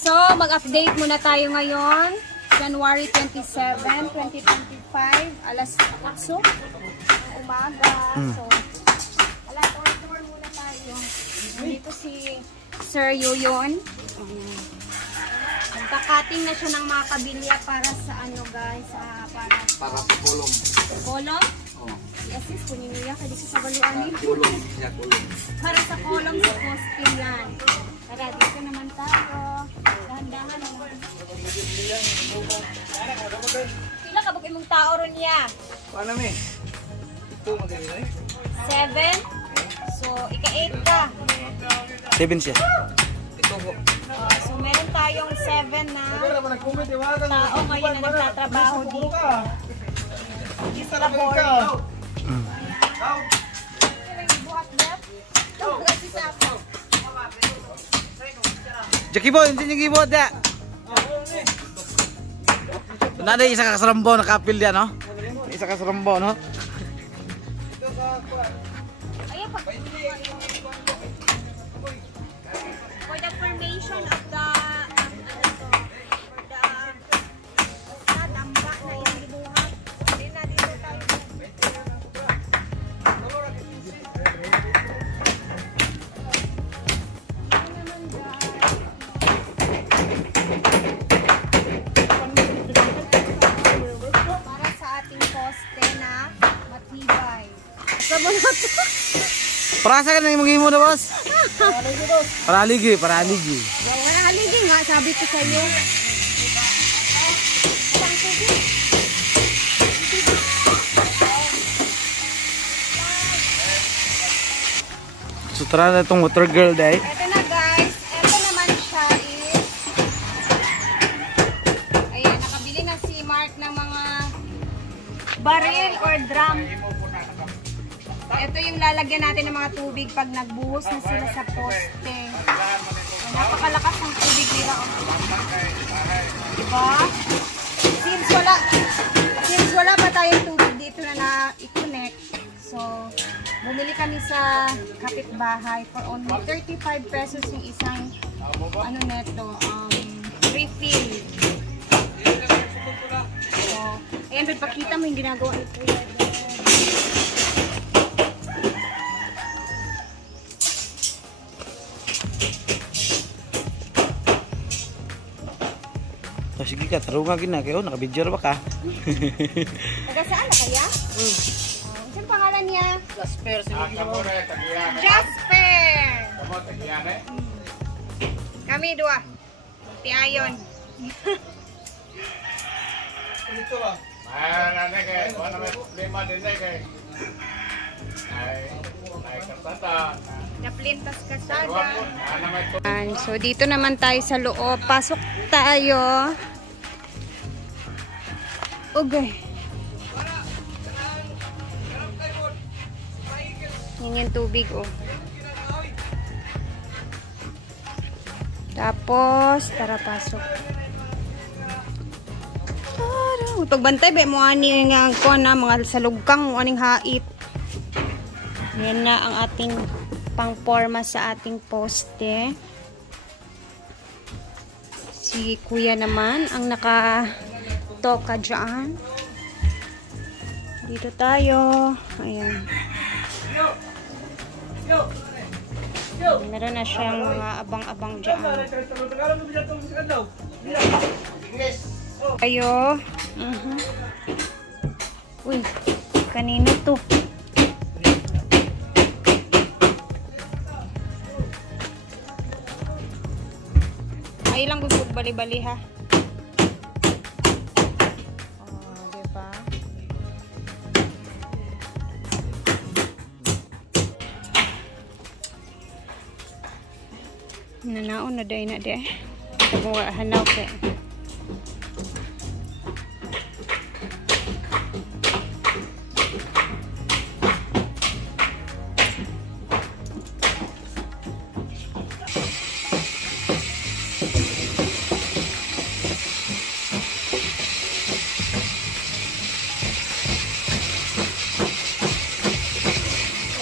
So, mag-update muna tayo ngayon. January 27, 2025. Alas 8 umaga. So, tour muna tayo. Dito si Sir Yuyon. Nagkakating na siya ng mga kabilya para sa ano guys, para sa kolong. Kolong? Oo. I-assist ko niya kaya dito sa baluanin. Kolong. Para sa kolong sa poste yan. Tara, dito naman tayo. Dahan-dahan naman. Pila ka bagay mong tao ron niya? Paano mi? Ito maganda eh. 7. So, ika-8 ka. 7 siya. Ito po. So, meron tayong 7 na tao ngayon na nagtatrabaho dito. Dito sa laboratory. Jakibot, hindi niya gibot ya. Nada isa ka Sarambo nakapil dia no? Isa ka Sarambo no? For the formation of the damba na inibuhat. Din na dito tayo. Para sa ating poste na matibay. Sabunot. Perasa kan yang mengimu dah bos? Paraligi. Paraligi nga, sabi ko sa'yo. Sutra na itong water girl dahil. Ito na guys, ito naman siya is ayan, nakabili na si Mark ng mga baril or drum. Ito yung lalagyan natin ng mga tubig pag nagbuhos na sila sa poste. Napakalakas ng tubig nila. Diba? Since wala pa tayong tubig dito na i-connect, so bumili kami sa kapitbahay for only 35 pesos yung isang ano neto, refill. So, ayan, pakita mo yung ginagawa ito. Oh, sige ka, tarungan gina kayo, nakabidyo ba ka? Taga saan na kaya? Saan pangalan niya? Jasper. Jasper! Kami dua. Ti Ayon. Ito ba? Ay, wala may problema din kay. Ay kasada. Naplintas kasada. So dito naman tayo sa loob. Pasok tayo. Okay. Yan yung tubig oh. Tapos, tara pasok. Pagbantay ba mo ani nga ko na mga salugkang aning hait. Yan na ang ating pangporma sa ating poste. Si kuya naman ang nakatoka dyan. Dito tayo. Ayan. Meron na siyang mga abang-abang dyan. Ayo. Uy, kanino to? Ay lang gusto bali-bali ha. Oh, diba? Nanaon na day na day. Kung hanaw kay.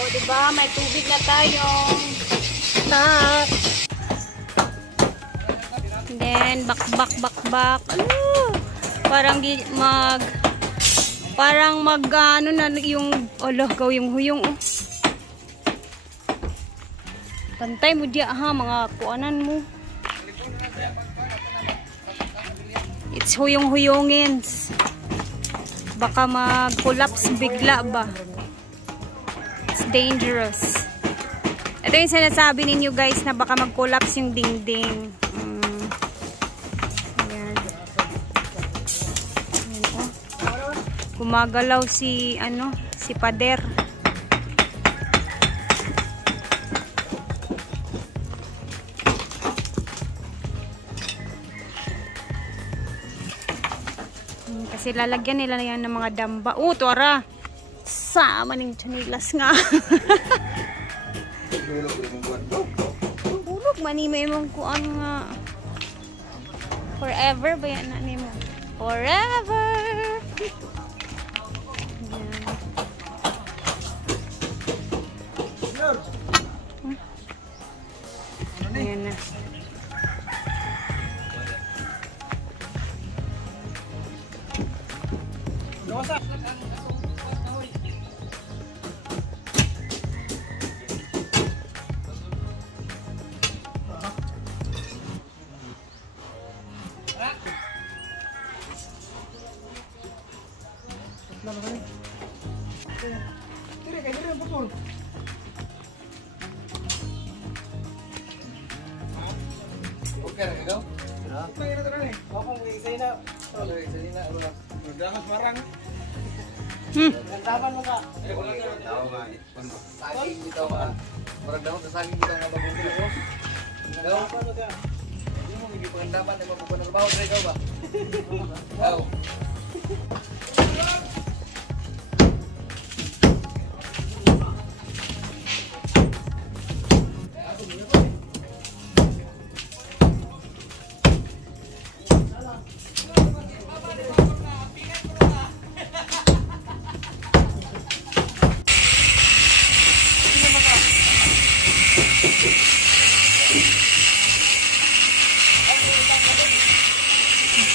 Diba? May tubig na tayong tap. Then, bak. Ano? Parang ano na yung, gaw yung huyong. Oh. Pantay mo diya ha, mga kuanan mo. It's huyong-huyongin. Baka mag-collapse bigla ba? It's dangerous. Ito yung sinasabi ninyo guys na baka mag-collapse yung dingding. Ayan. Ayan oh. Gumagalaw si pader. Kasi lalagyan nila yan ng mga damba. Tuwara! Sama ng chanilas nga. Bulog manimay mong kuan nga. Forever ba yan na mo? Forever! Ayan na.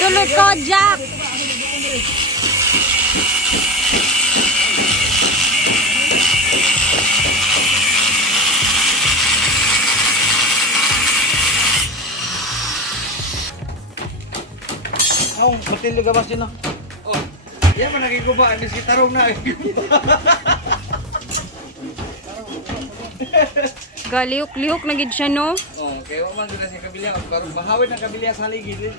Tulog ko, Jack! Matil gabas din. Oh, yan man nagiguba. Anis kitarong na. Galihok-lihok na gid siya, no? Oh, kaya man gud sa kabilya. Karon mahawid ang kabilya sa ligid.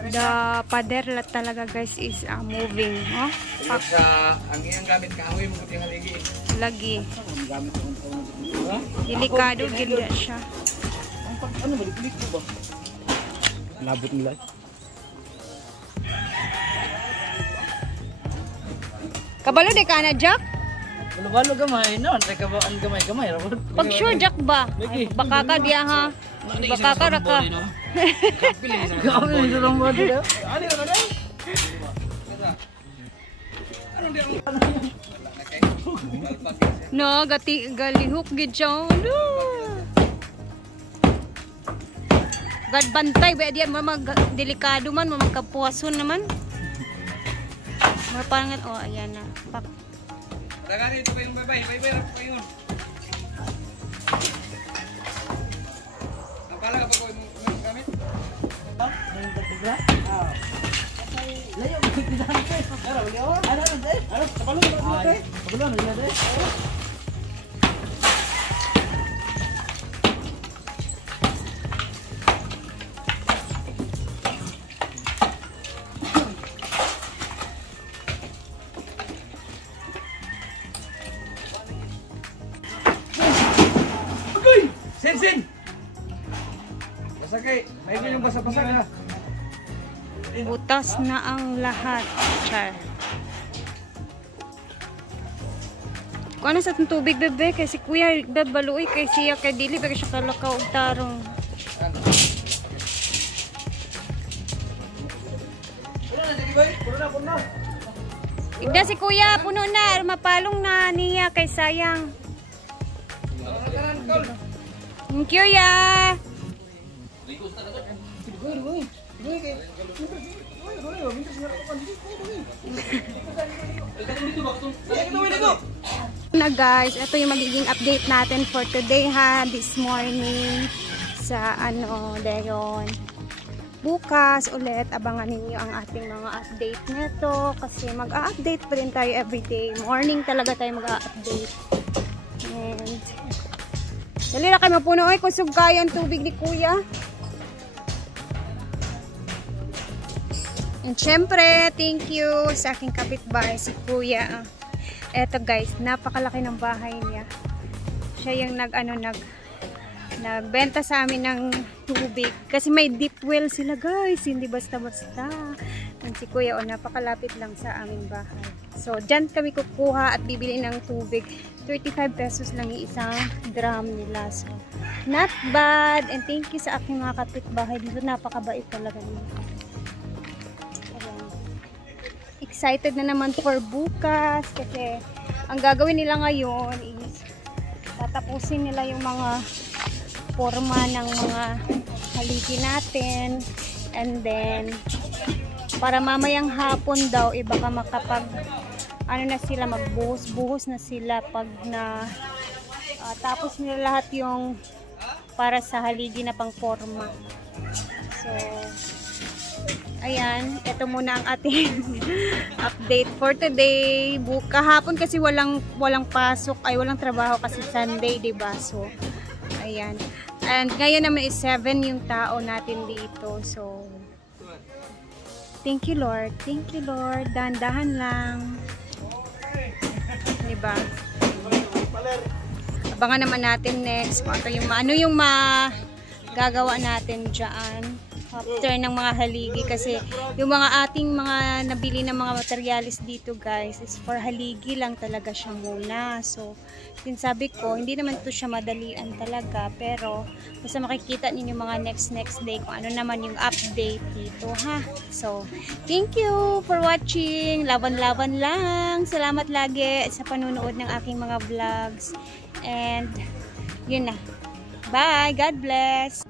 The pader talaga guys is moving, oh. Sa ang iyang gamit kahoy mo gud yung haligi. Lagi. Delikado gid siya. Ano ba diklik ba? Labot nila. Kabalo di ka na, Jack? Balo gamay no, antay kabaan gamay. Pag sure Jack ba? Ay, baka ka diya ha. Baka ka raka. Kami sa rambo dito. Ano na dai? No, galihok gid siya. No. Gad bantay ba diyan delikado man magkapuwason naman. Mapangan ayan na. Pak. Dagani ito pa yung bye-bye pa yun. Napala ka pa ko yung gamit? Layo kita sampai. Ano, kapalo na. Sin! Basa kay, may yung basa-basa na. Butas na ang lahat. Char. Kung ano sa itong tubig, bebe? Kay si Kuya, baluoy kay siya, kay dili, kay siya kalakaw og tarong. Igda si Kuya, puno na, mapalong na niya, kay sayang. Tol. Thank you, ya. guys, ito yung magiging update natin for today ha, this morning sa Leon. Bukas ulit, abangan ninyo ang ating mga update neto kasi mag-a-update pa rin tayo everyday. Morning talaga tayo mag-a-update. And dali na kayo mapuno. Ay, kusog kayo ang tubig ni kuya. And syempre, thank you sa aking kapitbahay, si kuya. Eto guys, napakalaki ng bahay niya. Siya yung nagbenta sa amin ng tubig. Kasi may deep well sila guys. Hindi basta-basta. Ang si kuya, napakalapit lang sa aming bahay. So, dyan kami kukuha at bibili ng tubig. 35 pesos lang yung isang drum nila. So, not bad. And thank you sa aking mga kapitbahay. Dito napakabait talaga nila. Excited na naman for bukas. Kasi, ang gagawin nila ngayon is tatapusin nila yung mga forma ng mga haligi natin, and then para mamayang hapon daw baka makapag na sila, magbuhos na sila pag na tapos nila lahat yung para sa haligi na pang forma. So ayan, ito muna ang ating update for today. Kahapon kasi walang pasok, walang trabaho kasi Sunday, diba? So ayan. And ngayon naman is 7 yung tao natin dito. So, thank you Lord. Thank you Lord. Dahan-dahan lang. Diba? Abangan naman natin next. Ano yung magagawa natin dyan. After ng mga haligi. Kasi yung mga ating mga nabili ng mga materialis dito guys is for haligi lang talaga siya muna. So, sabi ko, hindi naman ito siya madalian talaga. Pero, basta makikita ninyo mga next day kung ano naman yung update dito ha. So, thank you for watching. Laban-laban lang. Salamat lagi sa panunood ng aking mga vlogs. And, yun na. Bye! God bless!